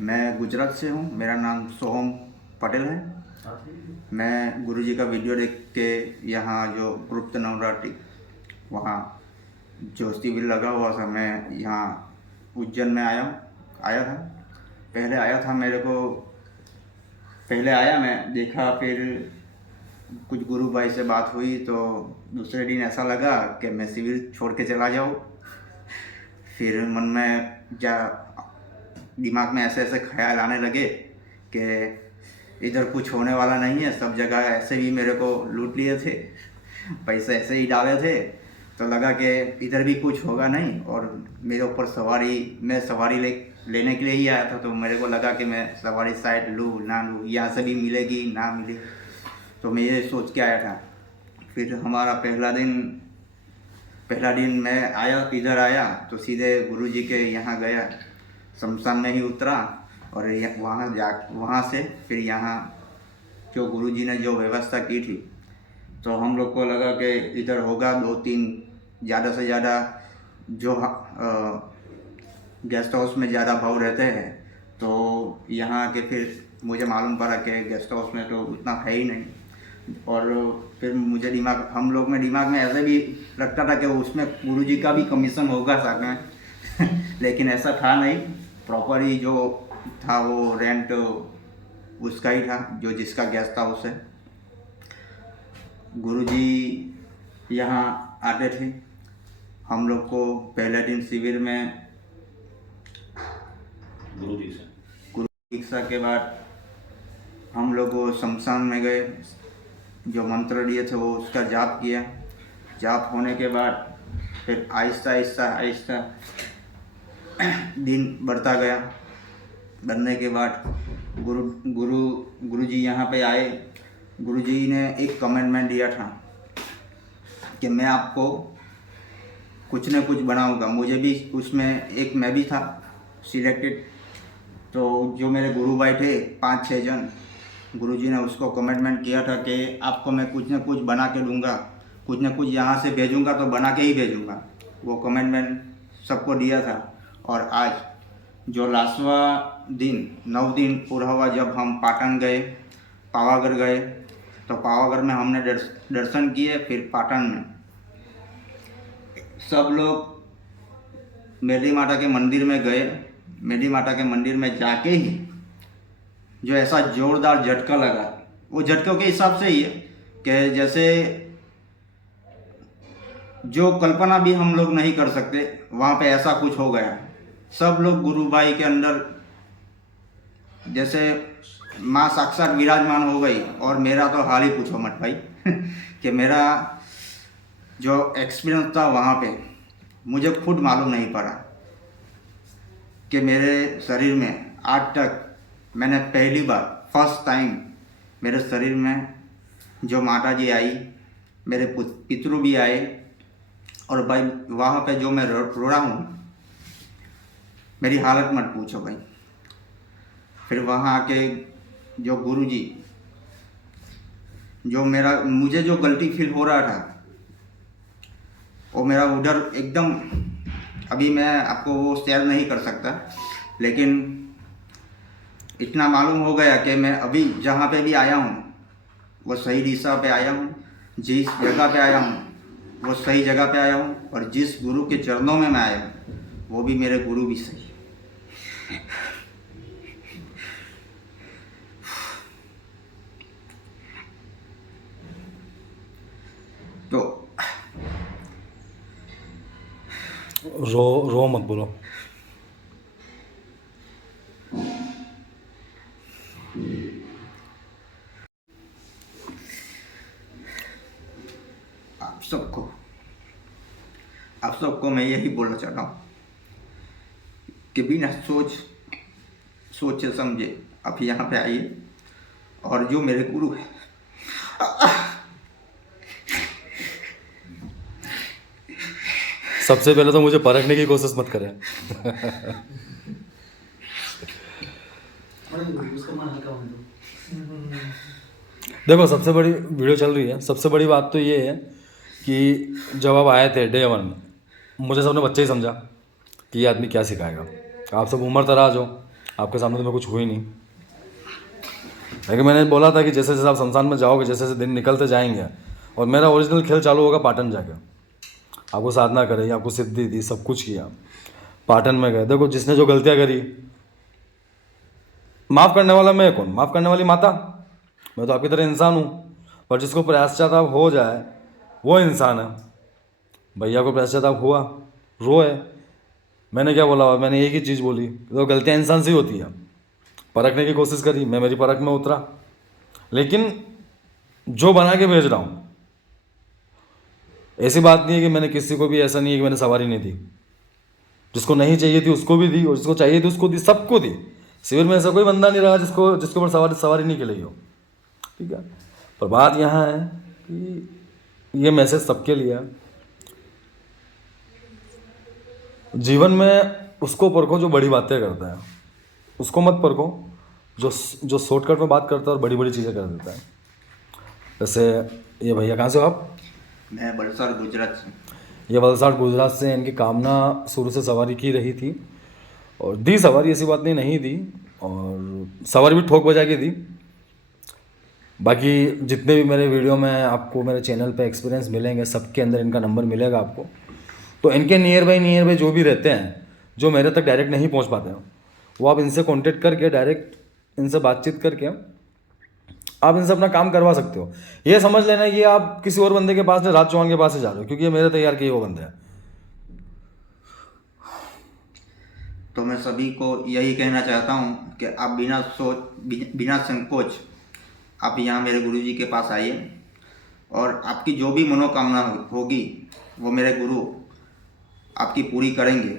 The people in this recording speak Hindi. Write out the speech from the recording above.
मैं गुजरात से हूँ। मेरा नाम सोहम पटेल है। मैं गुरुजी का वीडियो देख के यहाँ जो गुप्त नवरात्रि वहाँ जो शिविर लगा हुआ था, मैं यहाँ उज्जैन में आया था। पहले आया था मेरे को पहले आया मैं देखा, फिर कुछ गुरु भाई से बात हुई तो दूसरे दिन ऐसा लगा कि मैं शिविर छोड़ के चला जाऊँ। फिर मन में दिमाग में ऐसे ऐसे ख्याल आने लगे कि इधर कुछ होने वाला नहीं है, सब जगह ऐसे भी मेरे को लूट लिए थे, पैसे ऐसे ही डाले थे, तो लगा कि इधर भी कुछ होगा नहीं। और मेरे ऊपर मैं सवारी लेने के लिए ही आया था, तो मेरे को लगा कि मैं सवारी शायद लूँ ना लूँ, यहाँ से भी मिलेगी ना मिले, तो मैं ये सोच के आया था। फिर हमारा पहला दिन मैं इधर आया तो सीधे गुरुजी के यहाँ गया, शमशान में ही उतरा और वहाँ से फिर यहाँ जो गुरुजी ने जो व्यवस्था की थी, तो हम लोग को लगा कि इधर होगा 2-3 ज़्यादा से ज़्यादा जो गेस्ट हाउस में ज़्यादा भाव रहते हैं, तो यहाँ के फिर मुझे मालूम पड़ा कि गेस्ट हाउस में तो उतना है ही नहीं। और फिर मुझे हम लोग में दिमाग में ऐसे भी लगता था कि उसमें गुरुजी का भी कमीशन होगा साथ में लेकिन ऐसा था नहीं। प्रॉपर ही जो था वो रेंट उसका ही था, जो जिसका गेस्ट हाउस है। गुरुजी यहाँ आते थे। हम लोग को पहले दिन शिविर में गुरु दीक्षा के बाद हम लोग को शमशान में गए, जो मंत्र दिए थे वो उसका जाप किया। जाप होने के बाद फिर आहिस्ता दिन बढ़ता गया। बढ़ने के बाद गुरुजी यहाँ पे आए। गुरुजी ने एक कमिटमेंट दिया था कि मैं आपको कुछ न कुछ बनाऊंगा। मुझे भी उसमें मैं भी था सिलेक्टेड। तो जो मेरे गुरु भाई थे 5-6 जन, गुरुजी ने उसको कमिटमेंट किया था कि आपको मैं कुछ न कुछ बना के दूंगा, कुछ न कुछ यहाँ से भेजूंगा तो बना के ही भेजूंगा। वो कमिटमेंट सबको दिया था। और आज जो लास्टवा दिन 9 दिन पूरा हुआ, जब हम पाटन गए, पावागढ़ गए, तो पावागढ़ में हमने दर्शन किए। फिर पाटन में सब लोग मेरी माता के मंदिर में गए। मेरी माता के मंदिर में जाके ही जो ऐसा जोरदार झटका लगा, वो झटकों के हिसाब से ही है कि जैसे जो कल्पना भी हम लोग नहीं कर सकते, वहाँ पे ऐसा कुछ हो गया। सब लोग गुरु भाई के अंदर जैसे माँ साक्षात विराजमान हो गई। और मेरा तो हाल ही पूछो मत भाई कि मेरा जो एक्सपीरियंस था वहाँ पे, मुझे खुद मालूम नहीं पड़ा कि मेरे शरीर में आज तक मैंने पहली बार फर्स्ट टाइम मेरे शरीर में जो माता जी आई, मेरे पितृ भी आए। और भाई वहाँ पे जो मैं रो रहा हूँ, मेरी हालत मत पूछो भाई। फिर वहाँ आके जो गुरुजी, जो मुझे जो गलती फील हो रहा था, वो मेरा उधर एकदम, अभी मैं आपको वो शेयर नहीं कर सकता, लेकिन इतना मालूम हो गया कि मैं अभी जहाँ पे भी आया हूँ वो सही दिशा पे आया हूँ। जिस जगह पे आया हूँ वो सही जगह पे आया हूँ। और जिस गुरु के चरणों में मैं आया हूँ वो भी मेरे गुरु भी सही है। तो रो मत बोलो। आप सबको मैं यही बोलना चाहता हूँ कि बिना सोचे समझे आप यहाँ पे आइए। और जो मेरे गुरु है, सबसे पहले तो मुझे परखने की कोशिश मत करें देखो, सबसे बड़ी वीडियो चल रही है। सबसे बड़ी बात तो ये है कि जब आप आए थे डे 1 मुझे सबने बच्चे ही समझा कि ये आदमी क्या सिखाएगा। आप सब उम्र दराज हो, आपके सामने तो मैं कुछ हुई नहीं, लेकिन मैंने बोला था कि जैसे जैसे आप शमशान में जाओगे, जैसे जैसे दिन निकलते जाएंगे और मेरा ओरिजिनल खेल चालू होगा पाटन जाके। आपको साधना करी, आपको सिद्धि दी, सब कुछ किया, पाटन में गए। देखो जिसने जो गलतियाँ करी, माफ़ करने वाला मैं कौन, माफ़ करने वाली माता? मैं तो आपकी तरह इंसान हूँ, पर जिसको पश्चाताप हो जाए वो इंसान है। भैया को पश्चाताप हुआ, रोए, मैंने क्या बोला? मैंने एक ही चीज़ बोली, तो गलतियाँ इंसान से ही होती है। परखने की कोशिश करी, मैं मेरी परख में उतरा, लेकिन जो बना के भेज रहा हूँ, ऐसी बात नहीं है कि मैंने किसी को भी, ऐसा नहीं है कि मैंने सवारी नहीं दी। जिसको नहीं चाहिए थी उसको भी दी, और जिसको चाहिए थी उसको दी, सबको दी। शिविर में ऐसा कोई बंदा नहीं रहा जिसको जिसके ऊपर सवारी नहीं खिलाई हो, ठीक है। पर बात यहाँ है कि ये मैसेज सबके लिए है। जीवन में उसको परखो जो बड़ी बातें करता है, उसको मत परखो जो शॉर्टकट में बात करता है और बड़ी बड़ी चीज़ें कर देता है। जैसे ये भैया, कहाँ से हो आप? मैं वलसाड गुजरात से। ये वलसाड गुजरात से, इनकी कामना शुरू से सवारी की रही थी और दी सवारी, ऐसी बात नहीं दी, और सवारी भी ठोक बजा के दी। बाकी जितने भी मेरे वीडियो में आपको मेरे चैनल पे एक्सपीरियंस मिलेंगे, सबके अंदर इनका नंबर मिलेगा आपको। तो इनके नियर बाई जो भी रहते हैं, जो मेरे तक डायरेक्ट नहीं पहुंच पाते हैं, वो आप इनसे कांटेक्ट करके, डायरेक्ट इनसे बातचीत करके आप इनसे अपना काम करवा सकते हो। ये समझ लेना ये आप किसी और बंदे के पास नहीं, राज चौहान के पास से जा रहे हो, क्योंकि ये मेरे तैयार किए वो बंदे हैं। तो मैं सभी को यही कहना चाहता हूँ कि आप बिना संकोच आप यहाँ मेरे गुरुजी के पास आइए, और आपकी जो भी मनोकामना होगी वो मेरे गुरु आपकी पूरी करेंगे।